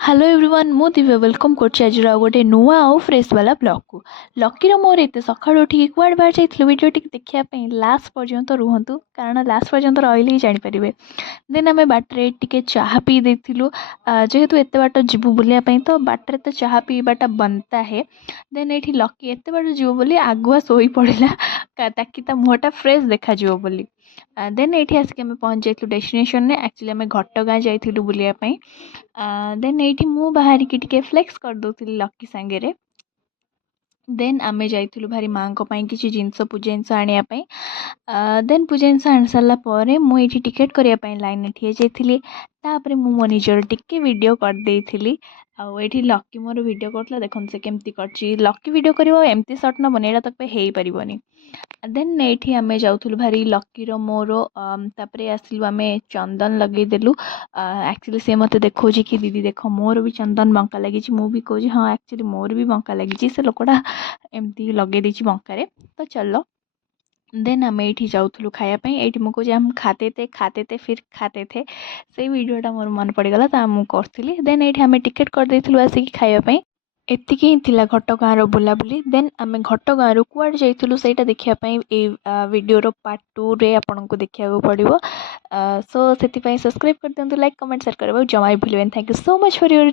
hello everyone मु Divya welcome करछि आज गोटे नुआ आउ फ्रेश वाला ब्लॉग को लकीर मोर एत सका उठिक कुआड बाहर जाइए वीडियो टी देखा लास्ट पर्यंत रुहतु कारण लास्ट पर्यंत रही जानीपारे देन आम बाटर टे चाह पी देलु जेहेतु एत बाट जीवु बुलायापी तो बाटर तो चाह पीवाटा बनता है देन ये लकी एत बाट जीव बोली आगुआ शोई पड़ा ताकि मुहटा फ्रेश देखा बोली देन ये आसिक आम पहुँच जाइलु डेस्टिनेशन में एक्चुअली आम घटगाँ जाइलु बुलायापी देन ये मु बाहर की टिके फ्लेक्स कर दूसरी लकी सांगे देन आमे जाइलु भारी माँ किसी जिनस पूजा जिनस आने देन पूजा जिनस आनी सारापर मुझे टिकेट करने लाइन ठिए जाइली तापर मु मो निजर टिके वीडियो करदेली आठी लकी मोर वीडियो करता देखो से केमती कर लकी वीडियो कर एमती सर्ट नबनी यहाँ तक हो पारन देन ये आम जाऊँ भारी लकीर मोर तापर आसलु आम चंदन लगेदेलु एक्चुअली सी मत देखा कि दीदी देख मोर भी चंदन बंका लगी मुझे कहूँ हाँ एक्चुअली मोर भी बंका लगी से लोकटा एमती लगे बंकारे तो चलो देन आम ये जाऊँ खायापी ये मुझे हम खाते थे फिर खाते थे से वीडियोटा मोर मन पड़गला तो मुझे करी देन ये आम टिकेट करदेलु आसिक खायापी एतिक ही थिला घटगाँर बुलाबुली देन आम घटगाँरु कुआड जाइलु सेटा देखापी वीडियोर पार्ट 2 रे आपन को देखा पड़ो सो से सब्सक्राइब कर दिंतु लाइक कमेंट शेयर करबा जमा भी भूलिबेन thank you so much for your